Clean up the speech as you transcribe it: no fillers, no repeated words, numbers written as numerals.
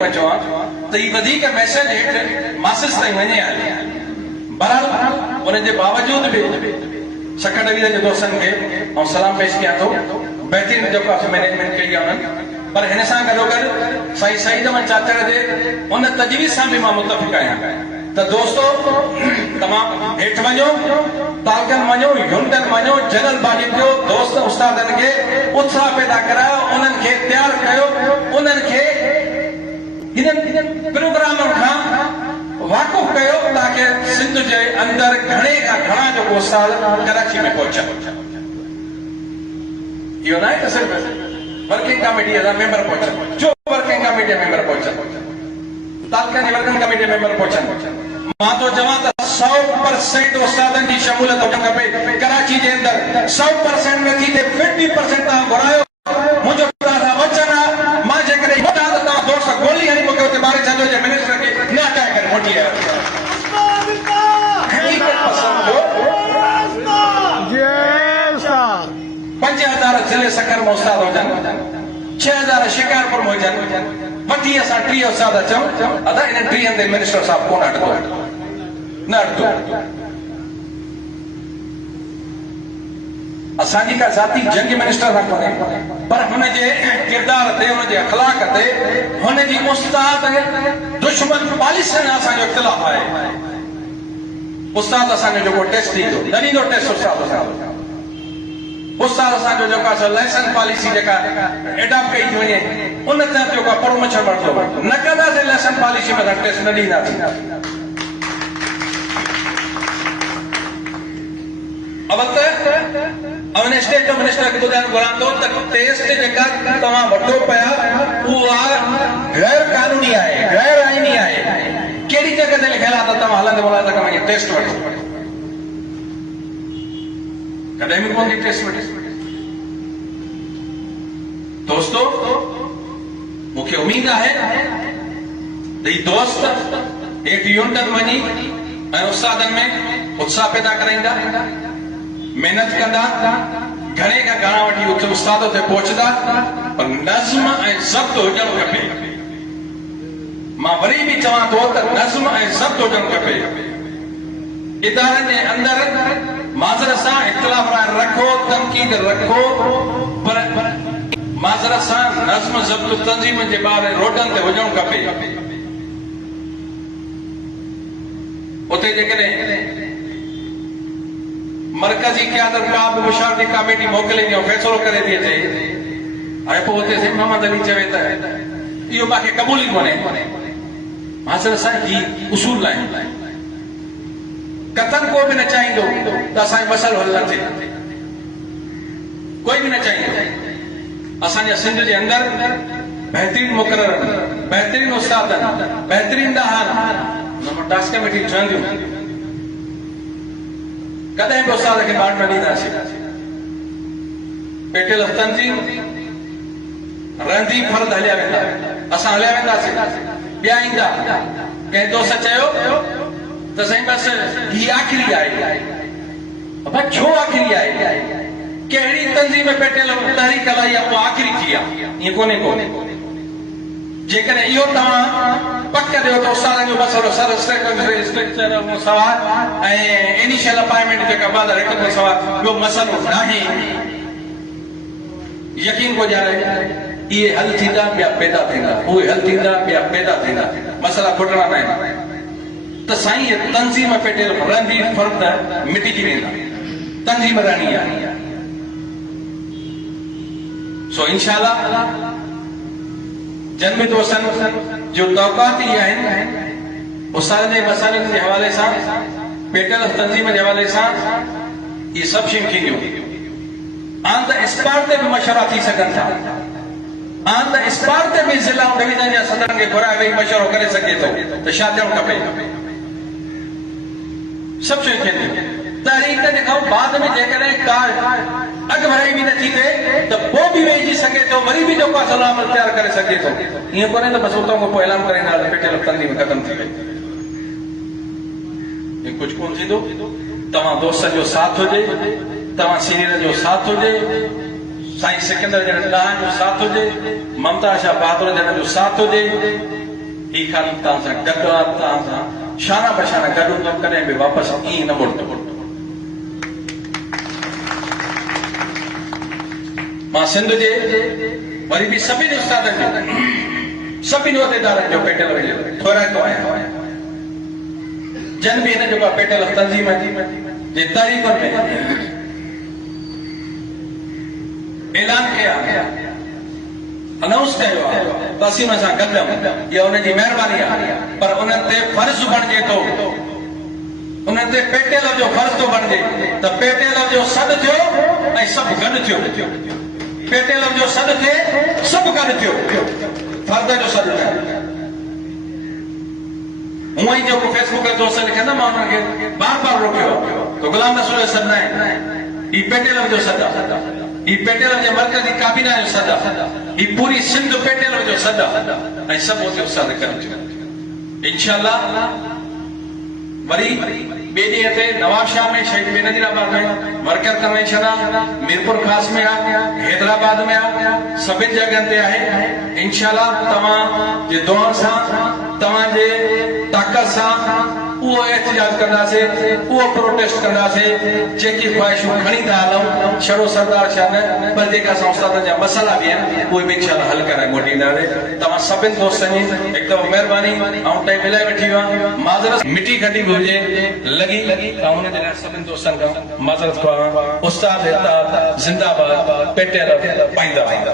मैसेज हेठ मासिस ताईं वञे हली। बहरहाल उन जे बावजूद भी सकटवीर जे दोस्तनि खे ऐं सलाम पेश कयां थो। बहितरीन जेको आहे मैनेजमेंट कई आहे उन्हनि, पर हिन सां गॾोगॾु साईं सईद अहमद चाचड़ जे उन तजवीज़ सां बि मां मुतफ़िक़ आहियां त दोस्तो तमामु हेठि वञो, तालकनि वञो, यूनिटनि वञो, जनरल बॉडी कयो, दोस्त उस्तादनि खे उत्साह पैदा करायो, उन्हनि खे तयारु कयो, उन्हनि खे हिननि प्रोग्रामनि खां वाक़ुफ़ कयो ताकि सिंध जे अंदरि घणे खां घणा जेको उस्ताद कराची में पहुचनि। इहो न आहे त सिर्फ़ु वर्किंग कमेटी जा मेंबर पहुचनि, जो वर्किंग कमेटी मेंबर पहुचनि, तालकनि जी वर्किंग कमेटी मेंबर पहुचनि। मां तो चवां त 100% उस्तादनि जी शमूलियत हुजणु खपे कराची जे अंदरि। 100% में थी 50% तव्हां घुरायो। मुंहिंजो तव्हां वचन आहे, मां जेकॾहिं तव्हां दोस्त गोली हणी मूंखे हुते ॿारे छॾियो जे मिनिस्टर खे न हटाए करे मोटी आयो। हक़ीक़त पसंद हो 5000 ज़िले सकर में उस्ताद हुजनि, 6000 शिकारपुर में हुजनि, वठी असां 30 उस्ताद अचूं, अदा इन 30 ते मिनिस्टर साहब कोन हटंदो, न हटंदो। असांजी का ज़ाती जंग मिनिस्टर न कोन्हे, पर हुनजे किरदार ते, हुनजे अखलाक ते, हुनजी उस्ताद दुश्मन पॉलिसियुनि असांजो इख़्तिलाफ़ आहे। उस्ताद असांजो जेको टेस्ट थींदो, ॾरींदो टेस्ट उस्ताद असांजो जेको आहे लाइसेंस पॉलिसी जेका एडॉप्ट कई थी वञे उन ते जेको आहे प्रोमोशन वठंदो, न कंदासीं लाइसेंस पॉलिसी में टेस्ट न ॾींदासीं। अब स्टेट मिनिस्टर खे ॿुधाइणु घुरां थो त टेस्ट जेका तव्हां वठो पिया उहा गैर कानूनी आहे, गैर आईनी आहे। कहिड़ी जॻह ते लिखियल आहे त तव्हां हलंदे मुलाज़ खां वञी टेस्ट वठो? कॾहिं बि कोन थी टेस्ट वठे। दोस्तो मूंखे उम्मीद आहे त ही दोस्त हेठि यूनिटनि वञी ऐं उस्तादनि में उत्साह पैदा कराईंदा, मेहनत कंदा, घणे खां घणा वठी उते उस्ताद ते पहुचंदा, पर नज़्म ऐं ज़ब्त हुजणु खपे। मां वरी बि चवां थो त नज़्म ऐं ज़ब्त हुजणु खपे। इदारनि जे अंदरि माज़रत सां इख़्तिलाफ़ रखो, तनक़ीद रखो, पर माज़रत सां नज़्म ज़ब्त तंज़ीम जे ॿार रोडनि ते हुजणु खपे। उते जेकॾहिं मरकज़ी क़यादत का बि मुशावरती कमेटी मोकिले ॾियो, फ़ैसिलो करे थी अचे, हाणे पोइ हुते सिंध मोहम्मद अली चवे त इहो मूंखे क़बूल ई कोन्हे। माज़रत सां ही उसूल आहिनि, कतन को बि न चाहींदो त असांजो मसइलो हल न थिए, कोई बि न चाहींदो। असांजे सिंध जे अंदरि बहितरीन मुक़रर, बहितरीन उस्ताद, बहितरीन ॾाहर टास्क कमेटी ठहंदियूं, कॾहिं बि उस्ताद खे ॿार न ॾींदासीं। पेटियल तंज़ीम रंधी फर्द हलिया वेंदा, असां हलिया वेंदासीं, ॿिया ईंदा। कंहिं दोस्त चयो त साईं बसि ही आख़िरी आहे। भाई छो आख़िरी आहे? कहिड़ी तंज़ीम पेटियल तहरीक हलाई आहे उहा आख़िरी थी आहे? ईअं कोन्हे। जेकॾहिं इहो तव्हां पक ॾियो त उस्तादनि जो मसइलो सर स्ट्रक्चर सवाल ऐं इनिशियल अपॉइंटमेंट जेका बाद हिक में सवाल ॿियो मसइलो नाहे, यकीन को ॼाणे इहे हल थींदा, ॿिया पैदा थींदा, उहे हल थींदा, ॿिया पैदा थींदा, मसइला खुटणा न आहिनि। त साईं तंज़ीम पेटियल रहंदी फर्द मिटिजी वेंदा, तंज़ीम रहणी आहे। सो इंशाअल्लाह जन्मी दोस्तनि जो तौक़ात ई आहिनि, उस्ताद जे मसइलनि जे हवाले सां, पेटियल तंज़ीम जे हवाले सां इहे सभु शयूं थींदियूं। आन त स्पार ते बि मशवरा थी सघनि था, आन त स्पार ते बि ज़िला ऐं डिवीज़न जा सदरनि खे घुराए वेही मशवरो करे सघे थो त छा थियणु खपे। सभु शयूं थींदियूं। तहरीक जे खां बाद में जेकॾहिं का अॻु भराई बि नथी थिए त पोइ बि वेही सघे थो, वरी बि जेको आहे सलाह तयारु करे सघे थो। ईअं कोन्हे त बसि उतां खां पोइ ऐलान करे पेटियल तंज़ीम ख़तमु थी वई, ईअं कुझु कोन थींदो। तव्हां दोस्त जो साथ हुजे, तव्हां सीनियर जो साथ हुजे, साईं सिकंदर जन ॾाहनि जो साथ हुजे, ममता शाह बहादुर जन जो साथ हुजे, ही ख़ाली तव्हां सां गॾु आहे, तव्हां सां शाना बशाना गॾु हूंदो, कॾहिं बि वापसि ईअं न मुड़ंदो। मां सिंध जे वरी बि सभिनी उस्तादनि जो सभिनी उहिदेदारनि जो पेटियल वञे थोराईंदो आहियां, जन बि हिन जेको पेटियल तंज़ीम जे तारीख़ुनि में ऐलान कया, अनाउंस कयो आहे त असीं हुन सां गॾु आहियूं, इहा हुनजी महिरबानी आहे। पर उन्हनि ते फर्ज़ बणिजे थो, उन्हनि ते पेटियल जो फर्ज़ थो बणिजे त पेटियल जो सॾु थियो ऐं सभु गॾु थियो, पेटियल जो सॾु थिए सभु गॾु थियो, फर्द जो सॾु न। हूअं ई जेको फेसबुक ते दोस्त लिखंदा, मां हुननि खे बार बार रोकियो त गुलाम रसूल जो सॾु न आहे, ही पेटियल जो सॾु आहे, ही पेटियल जे मर्कज़ी काबीना जो सॾु आहे, ही पूरी सिंध पेटियल जो सॾु आहे ऐं सभु उते उस्ताद गॾु थियो। इंशाअल्लाह वरी ॿिए ॾींहं ते नवाबशाह में, शहीद बेनज़ीराबाद में मरकज़ कन्वेंशन आहे, मीरपुर ख़ास में आहे, हैदराबाद में आहे, सभिनी जॻहनि ते आहे। इंशाअल्लाह तव्हां जे दुआ सां, तव्हांजे ताक़त सां उहो एहतिजाज कंदासीं, उहो प्रोटेस्ट कंदासीं, जेकी ख़्वाहिशूं खणी था हलूं, छड़ो सरदार शाह न, पर जेका असां उस्तादनि जा मसइला बि आहिनि उहे बि इंशाअल्लाह हल कराए मोटींदासीं। तव्हां सभिनी दोस्तनि जी हिकु दफ़ो महिरबानी, ऐं टाइम मिलाए वेठी हुआ, माज़रत मिटी खटी बि हुजे लगी, ऐं हुन जे लाइ सभिनी दोस्तनि खां माज़रत ख़्वाह। उस्ताद जिंदाबाद, पेटियल पाईंदा।